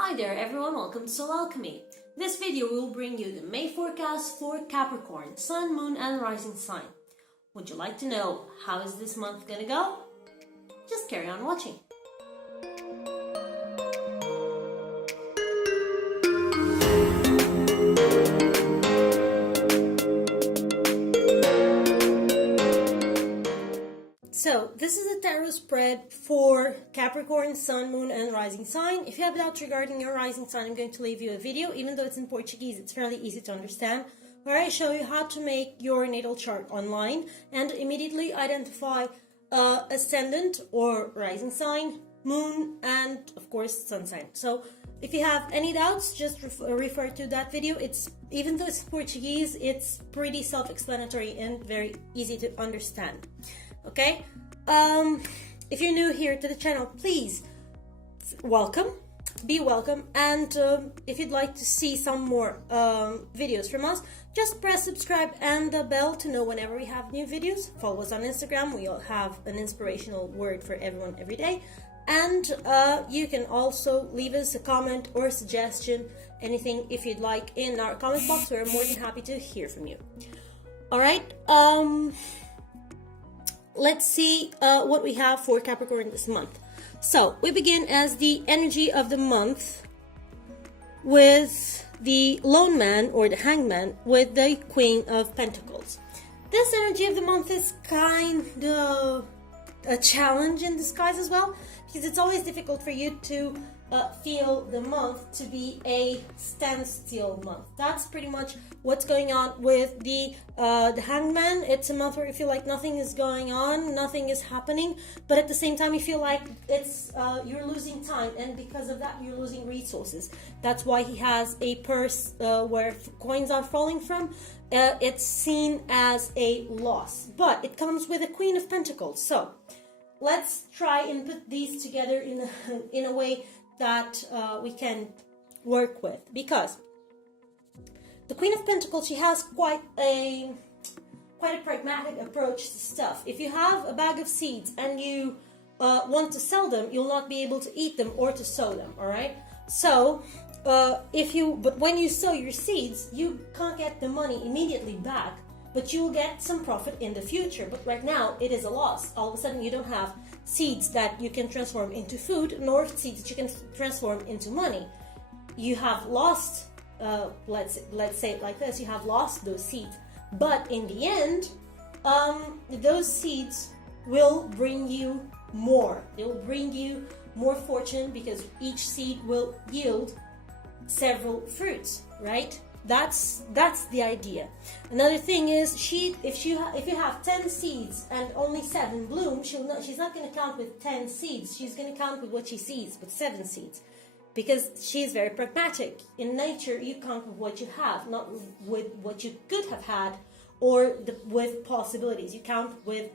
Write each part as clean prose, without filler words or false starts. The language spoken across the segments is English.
Hi there everyone, welcome to Alchemy. This video will bring you the May forecast for Capricorn, Sun, Moon and Rising sign. Would you like to know how is this month gonna go? Just carry on watching. So, this is a tarot spread for Capricorn, Sun, Moon, and Rising sign. If you have doubts regarding your Rising sign, I'm going to leave you a video. Even though it's in Portuguese, it's fairly easy to understand, where I show you how to make your natal chart online and immediately identify Ascendant or Rising sign, Moon, and of course, Sun sign. So, if you have any doubts, just refer to that video. Even though it's Portuguese, it's pretty self-explanatory and very easy to understand. Okay, if you're new here to the channel, please be welcome, and if you'd like to see some more videos from us, just press subscribe and the bell to know whenever we have new videos. Follow us on Instagram. We all have an inspirational word for everyone every day, and you can also leave us a comment or a suggestion, anything if you'd like, in our comment box. We're more than happy to hear from you. All right, let's see what we have for Capricorn this month. So we begin as the energy of the month with the Lone Man or the Hangman with the Queen of Pentacles. This energy of the month is kind of a challenge in disguise as well, because it's always difficult for you to feel the month to be a standstill month. That's pretty much what's going on with the Hangman. It's a month where you feel like nothing is going on, nothing is happening, but at the same time you feel like it's you're losing time, and because of that you're losing resources. That's why he has a purse where coins are falling from. It's seen as a loss, but it comes with a Queen of Pentacles. So let's try and put these together in a way that we can work with, because the Queen of Pentacles, she has quite a pragmatic approach to stuff. If you have a bag of seeds and you want to sell them, you'll not be able to eat them or to sow them. All right, so but when you sow your seeds, you can't get the money immediately back, but you'll get some profit in the future. But right now it is a loss. All of a sudden you don't have seeds that you can transform into food, nor seeds that you can transform into money. You have lost, let's say it like this, you have lost those seeds. But in the end, those seeds will bring you more. They'll bring you more fortune, because each seed will yield several fruits, right? That's the idea. Another thing is, if you have 10 seeds and only 7 bloom, she's not going to count with 10 seeds. She's going to count with what she sees, with 7 seeds, because she's very pragmatic. In nature, you count with what you have, not with what you could have had, or with possibilities. You count with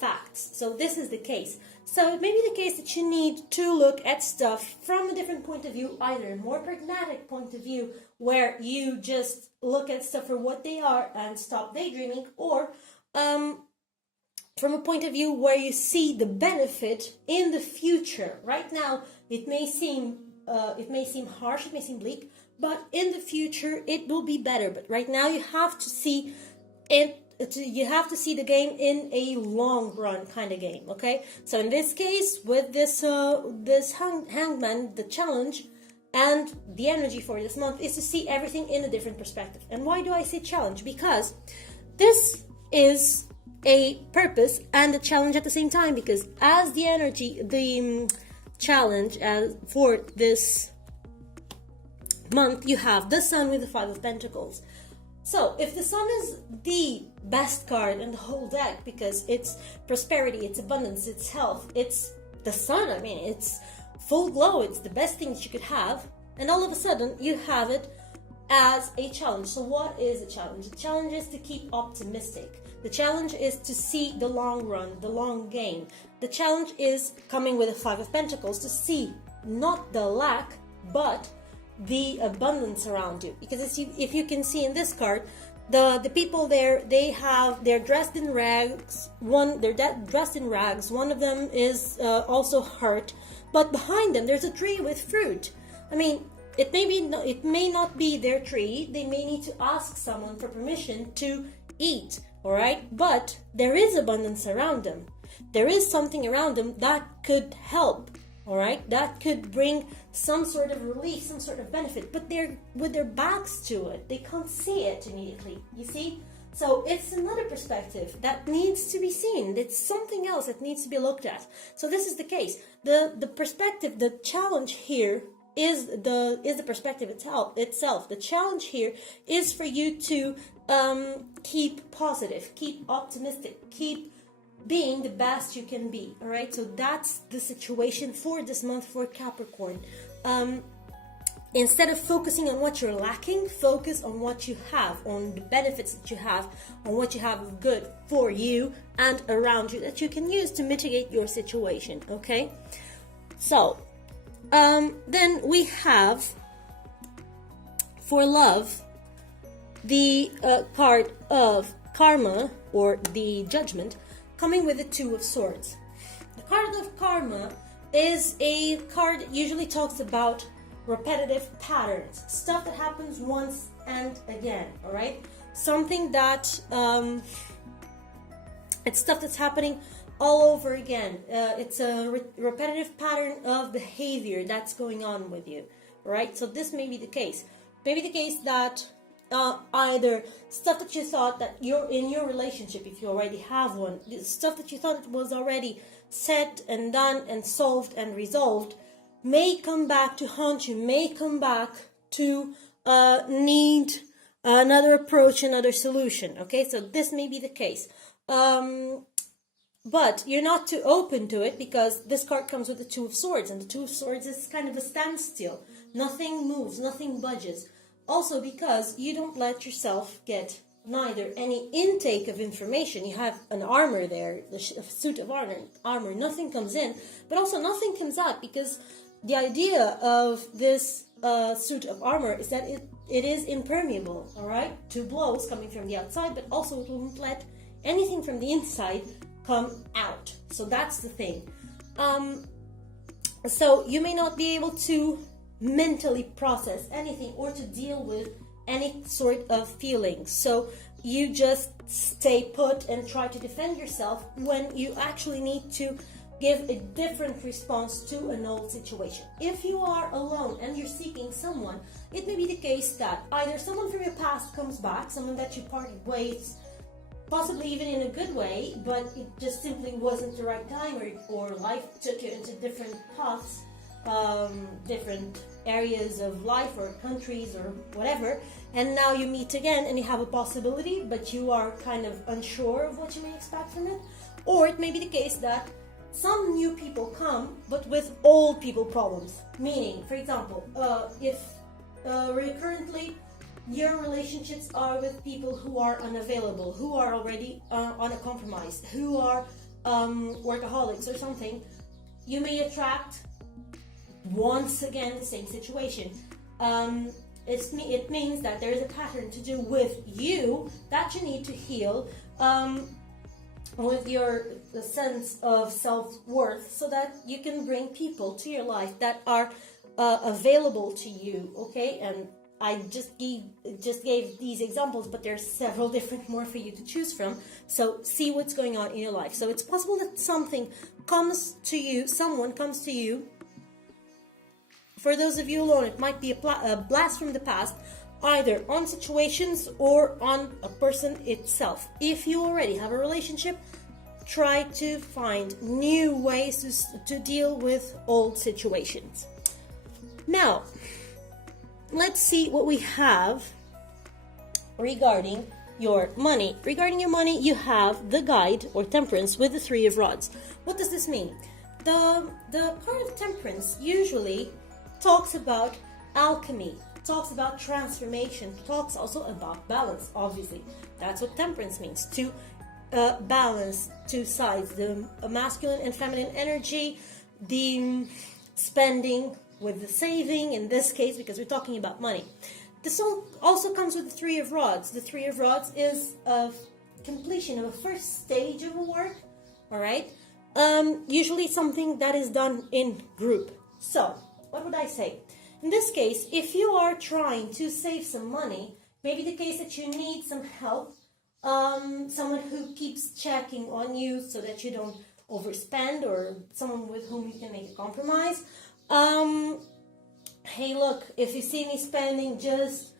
facts. So this is the case. So it may be the case that you need to look at stuff from a different point of view, either a more pragmatic point of view, where you just look at stuff for what they are and stop daydreaming, or from a point of view where you see the benefit in the future. Right now, it may seem harsh, it may seem bleak, but in the future it will be better. But right now you have to see it. You have to see the game in a long run kind of game. Okay, so in this case, with this Hangman, the challenge and the energy for this month is to see everything in a different perspective. And why do I say challenge? Because this is a purpose and a challenge at the same time, because as the energy, the challenge for this month, you have the Sun with the 5 of Pentacles. So if the Sun is the best card in the whole deck, because it's prosperity, it's abundance, it's health, it's the Sun, I mean, it's full glow, it's the best thing that you could have, and all of a sudden you have it as a challenge. So what is a challenge? The challenge is to keep optimistic. The challenge is to see the long run, the long game. The challenge is coming with a 5 of Pentacles to see not the lack, but the abundance around you. Because if you can see in this card, the people there, they're dressed in rags. They're dressed in rags. One of them is also hurt, but behind them there's a tree with fruit. I mean, it may not be their tree. They may need to ask someone for permission to eat, all right? But there is abundance around them. There is something around them that could help, all right? That could bring some sort of relief, some sort of benefit. But they're with their backs to it. They can't see it immediately, you see? So it's another perspective that needs to be seen. It's something else that needs to be looked at. So this is the case. The perspective, the challenge here is the perspective itself. The challenge here is for you to keep positive, keep optimistic, keep being the best you can be. All right. So that's the situation for this month for Capricorn. Instead of focusing on what you're lacking, focus on what you have, on the benefits that you have, on what you have of good for you and around you that you can use to mitigate your situation. Okay. So then we have, for love, the card of karma, or the judgment, coming with the Two of Swords. The card of karma is a card that usually talks about repetitive patterns, stuff that happens once and again, all right? Something that, it's stuff that's happening all over again. It's a repetitive pattern of behavior that's going on with you, right? So this may be the case. Maybe the case that either stuff that you thought that you're in your relationship, if you already have one, stuff that you thought was already set and done and solved and resolved, may come back to haunt you, may come back to need another approach, another solution. Okay, so this may be the case. But you're not too open to it because this card comes with the Two of Swords, and the Two of Swords is kind of a standstill. Nothing moves, nothing budges. Also because you don't let yourself get neither any intake of information. You have an armor there, the suit of armor. Nothing comes in, but also nothing comes out, because the idea of this suit of armor is that it is impermeable, all right, to blows coming from the outside, but also it won't let anything from the inside come out. So that's the thing. So you may not be able to mentally process anything or to deal with any sort of feelings. So you just stay put and try to defend yourself when you actually need to give a different response to an old situation. If you are alone and you're seeking someone, it may be the case that either someone from your past comes back, someone that you parted ways, possibly even in a good way, but it just simply wasn't the right time, or life took you into different paths, different areas of life or countries or whatever, and now you meet again and you have a possibility, but you are kind of unsure of what you may expect from it. Or it may be the case that some new people come, but with old people problems. Meaning, for example, if recurrently your relationships are with people who are unavailable, who are already on a compromise, who are workaholics or something, you may attract once again the same situation. It means that there is a pattern to do with you that you need to heal, with your sense of self-worth, so that you can bring people to your life that are available to you. Okay, and I just gave these examples, but there's several different more for you to choose from. So see what's going on in your life. So it's possible that something comes to you, someone comes to you. For those of you alone, it might be a blast from the past, either on situations or on a person itself. If you already have a relationship, try to find new ways to deal with old situations. Now, let's see what we have regarding your money. Regarding your money, you have the Guide or Temperance with the Three of Rods. What does this mean? The card of Temperance usually talks about alchemy, talks about transformation, talks also about balance. Obviously, that's what temperance means, to balance two sides, the masculine and feminine energy, the spending with the saving in this case, because we're talking about money. This also comes with the Three of Rods. The Three of Rods is a completion of a first stage of a work, all right? Usually something that is done in group. So what would I say? In this case, if you are trying to save some money, maybe the case that you need some help, someone who keeps checking on you so that you don't overspend, or someone with whom you can make a compromise. Hey, look, if you see me spending, just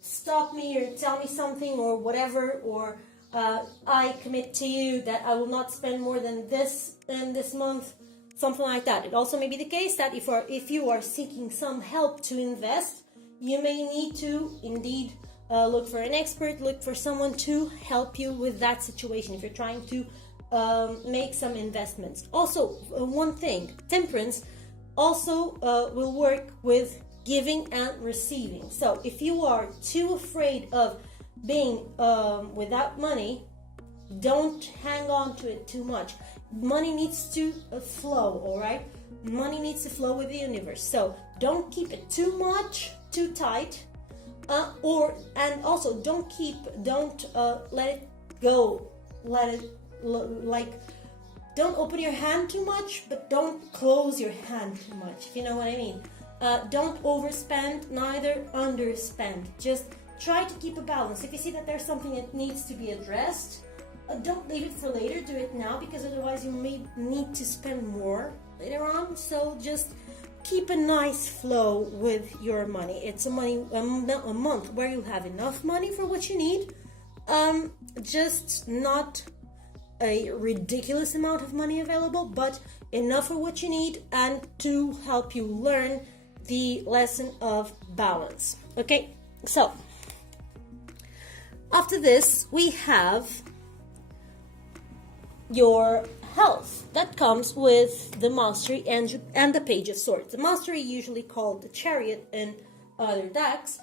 stop me or tell me something or whatever, or I commit to you that I will not spend more than this in this month, something like that. It also may be the case that if you are seeking some help to invest, you may need to indeed look for an expert, look for someone to help you with that situation if you're trying to make some investments. Also, one thing, temperance also will work with giving and receiving. So if you are too afraid of being without money, don't hang on to it too much. Money needs to flow, all right? Money needs to flow with the universe. So don't keep it too much, too tight, and also don't let it go. Don't open your hand too much, but don't close your hand too much, if you know what I mean. Don't overspend, neither underspend. Just try to keep a balance. If you see that there's something that needs to be addressed, don't leave it for later. Do it now, because otherwise you may need to spend more later on. So just keep a nice flow with your money. It's a month where you have enough money for what you need. Just not a ridiculous amount of money available, but enough for what you need and to help you learn the lesson of balance. Okay, so after this we have your health. That comes with the Mastery and the Page of Swords. The Mastery, usually called the Chariot in other decks,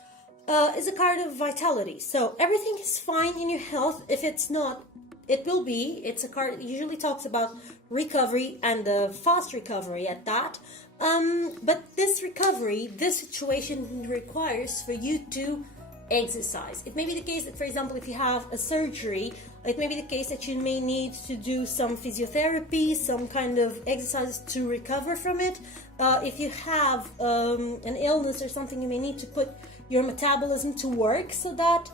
is a card of vitality. So everything is fine in your health. If it's not, it will be. It's a card that usually talks about recovery and the fast recovery at that. But this recovery, this situation requires for you to exercise. It may be the case that, for example, if you have a surgery, it may be the case that you may need to do some physiotherapy, some kind of exercise to recover from it. If you have an illness or something, you may need to put your metabolism to work so that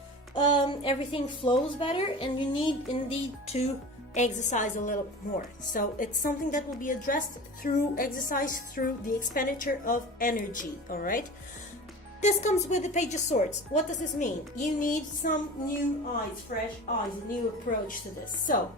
everything flows better, and you need indeed to exercise a little more. So it's something that will be addressed through exercise, through the expenditure of energy. All right. This comes with the Page of Swords. What does this mean? You need some new eyes, fresh eyes, a new approach to this. So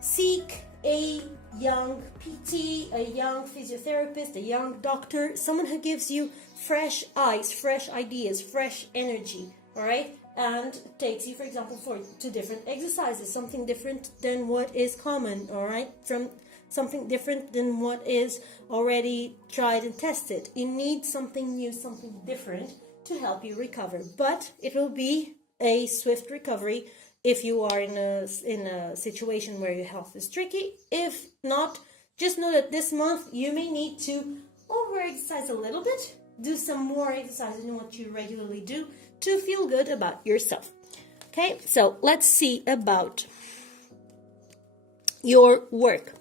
seek a young PT, a young physiotherapist, a young doctor, someone who gives you fresh eyes, fresh ideas, fresh energy. All right. And takes you, for example, to different exercises, something different than what is common, all right? From something different than what is already tried and tested. You need something new, something different to help you recover. But it will be a swift recovery if you are in a situation where your health is tricky. If not, just know that this month you may need to over-exercise a little bit, do some more exercise than what you regularly do, to feel good about yourself. Okay, so let's see about your work.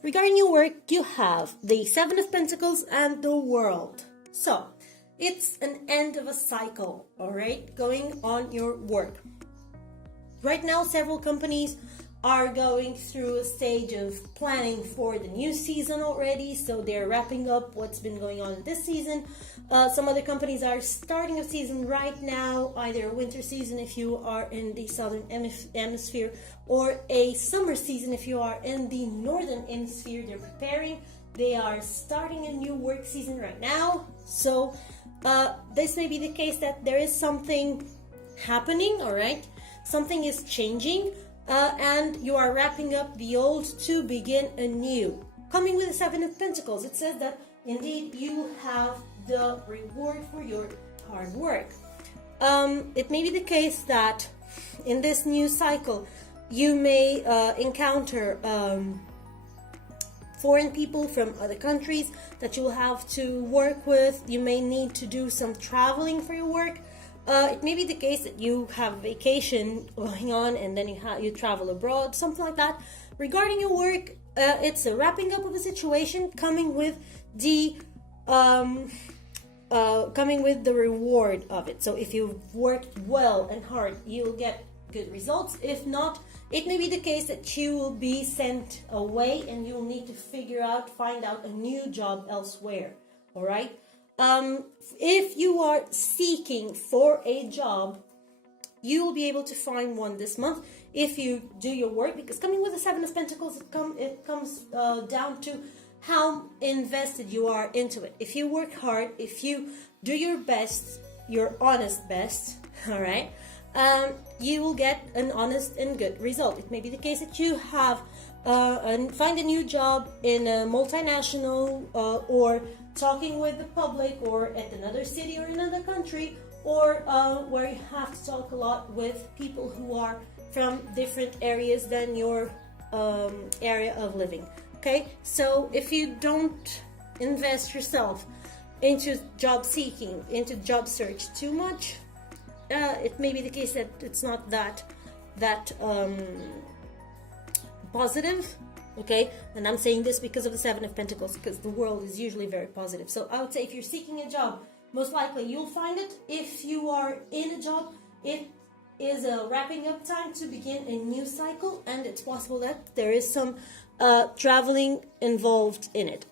Regarding your work, you have the Seven of Pentacles and the World. So it's an end of a cycle, all right, going on your work. Right now, several companies are going through a stage of planning for the new season already, so they're wrapping up what's been going on this season. Some other companies are starting a season right now, either a winter season if you are in the southern hemisphere, or a summer season if you are in the northern hemisphere. They're preparing. They are starting a new work season right now. So this may be the case that there is something happening, all right? Something is changing. And you are wrapping up the old to begin anew. Coming with the Seven of Pentacles, it says that indeed you have the reward for your hard work. It may be the case that in this new cycle you may encounter foreign people from other countries that you will have to work with. You may need to do some traveling for your work. It may be the case that you have a vacation going on and then you travel abroad, something like that. Regarding your work, it's a wrapping up of a situation, coming with the coming with the reward of it. So if you've worked well and hard, you'll get good results. If not, it may be the case that you will be sent away and you'll need to find out a new job elsewhere. All right. If you are seeking for a job, you will be able to find one this month if you do your work, because coming with the Seven of Pentacles, it comes down to how invested you are into it. If you work hard, if you do your best, your honest best, all right, you will get an honest and good result. It may be the case that you have find a new job in a multinational or talking with the public or at another city or another country, or where you have to talk a lot with people who are from different areas than your area of living. Okay, so if you don't invest yourself into job seeking, into job search too much, it may be the case that it's not that positive. Okay, and I'm saying this because of the Seven of Pentacles, because the world is usually very positive. So I would say if you're seeking a job, most likely you'll find it. If you are in a job, it is a wrapping up time to begin a new cycle, and it's possible that there is some traveling involved in it.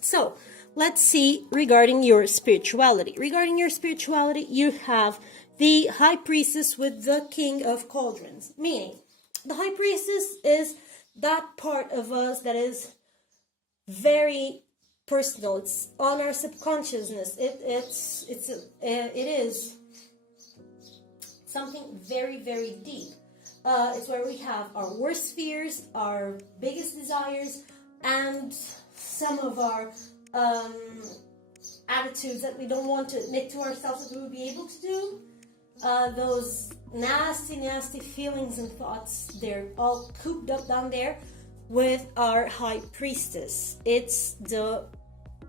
So let's see regarding your spirituality. Regarding your spirituality, you have the High Priestess with the King of Cauldrons, meaning the High Priestess is that part of us that is very personal. It's on our subconsciousness. It is something very, very deep. It's where we have our worst fears, our biggest desires, and some of our attitudes that we don't want to admit to ourselves that we will be able to do. Those nasty feelings and thoughts, they're all cooped up down there with our High Priestess. It's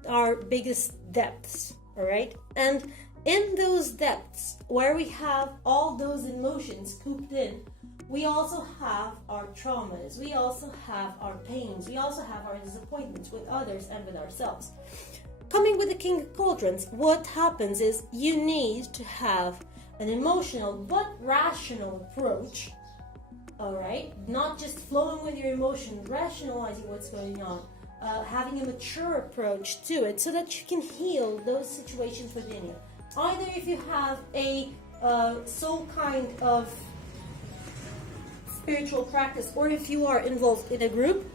our biggest depths, all right? And in those depths where we have all those emotions cooped in, we also have our traumas, we also have our pains, we also have our disappointments with others and with ourselves. Coming with the King of Cauldrons, what happens is you need to have an emotional but rational approach, all right? Not just flowing with your emotions, rationalizing what's going on, having a mature approach to it so that you can heal those situations within you. Either if you have a soul kind of spiritual practice, or if you are involved in a group,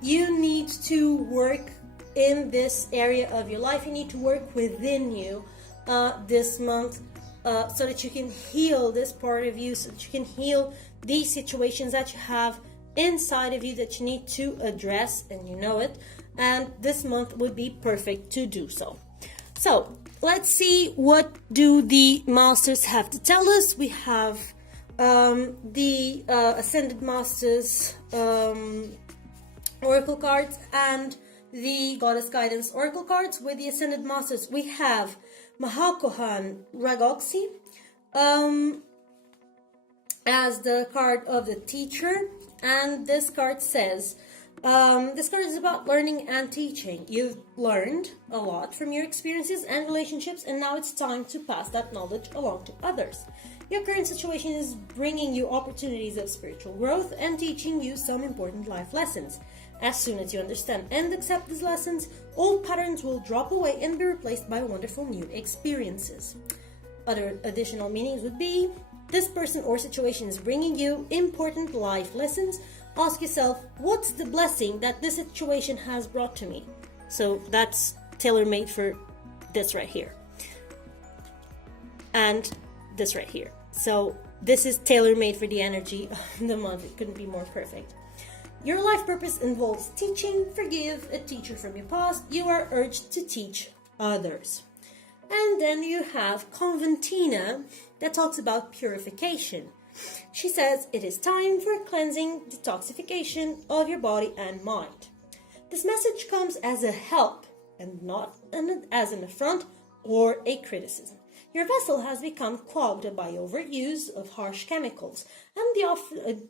you need to work in this area of your life. You need to work within you this month so that you can heal this part of you, so that you can heal these situations that you have inside of you that you need to address, and you know it. And this month would be perfect to do so. So let's see, what do the Masters have to tell us? We have the Ascended Masters Oracle cards and the Goddess Guidance Oracle cards. With the Ascended Masters, we have Mahakohan Ragoxi as the card of the teacher, and this card says, this card is about learning and teaching. You've learned a lot from your experiences and relationships, and now it's time to pass that knowledge along to others. Your current situation is bringing you opportunities of spiritual growth and teaching you some important life lessons. As soon as you understand and accept these lessons, old patterns will drop away and be replaced by wonderful new experiences. Other additional meanings would be, this person or situation is bringing you important life lessons. Ask yourself, what's the blessing that this situation has brought to me? So that's tailor-made for this right here. And this right here. So this is tailor-made for the energy of the month. It couldn't be more perfect. Your life purpose involves teaching. Forgive a teacher from your past. You are urged to teach others. And then you have Conventina that talks about purification. She says it is time for cleansing, detoxification of your body and mind. This message comes as a help and not as an affront or a criticism. Your vessel has become clogged by overuse of harsh chemicals, and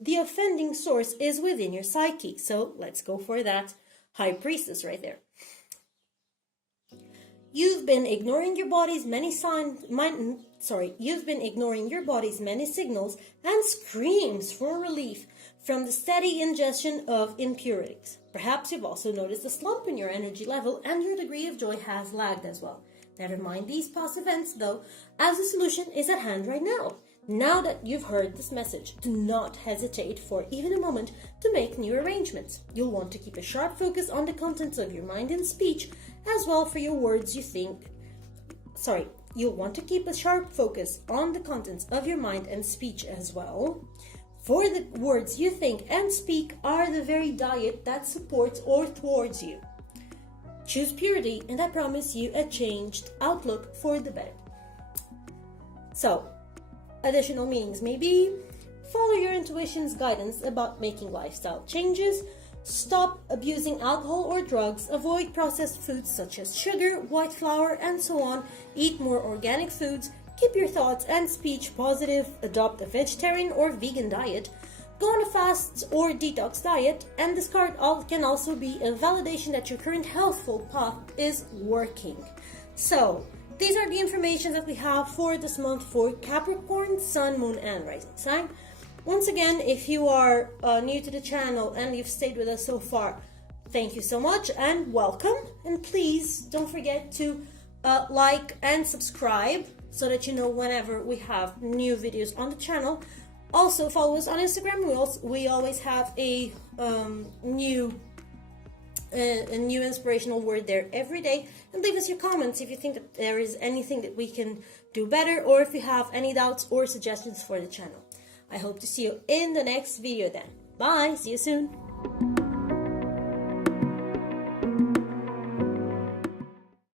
the offending source is within your psyche. So let's go for that High Priestess right there. You've been ignoring your body's many you've been ignoring your body's many signals and screams for relief from the steady ingestion of impurities. Perhaps you've also noticed a slump in your energy level and your degree of joy has lagged as well. Never mind these past events though, as the solution is at hand right now. Now that you've heard this message, do not hesitate for even a moment to make new arrangements. You'll want to keep a sharp focus on the contents of your mind and speech, as well for your words you think. You'll want to keep a sharp focus on the contents of your mind and speech as well. For the words you think and speak are the very diet that supports or thwarts you. Choose purity, and I promise you a changed outlook for the better. So, additional meanings maybe follow your intuition's guidance about making lifestyle changes, stop abusing alcohol or drugs, avoid processed foods such as sugar, white flour, and so on, eat more organic foods, keep your thoughts and speech positive, adopt a vegetarian or vegan diet, go on a fast or detox diet, and this card can also be a validation that your current healthful path is working. So, these are the information that we have for this month for Capricorn, Sun, Moon, and Rising sign. Once again, if you are new to the channel and you've stayed with us so far, thank you so much and welcome. And please don't forget to like and subscribe so that you know whenever we have new videos on the channel. Also, follow us on Instagram. We always have a new inspirational word there every day, and leave us your comments if you think that there is anything that we can do better, or if you have any doubts or suggestions for the channel. I hope to see you in the next video then. Bye, see you soon.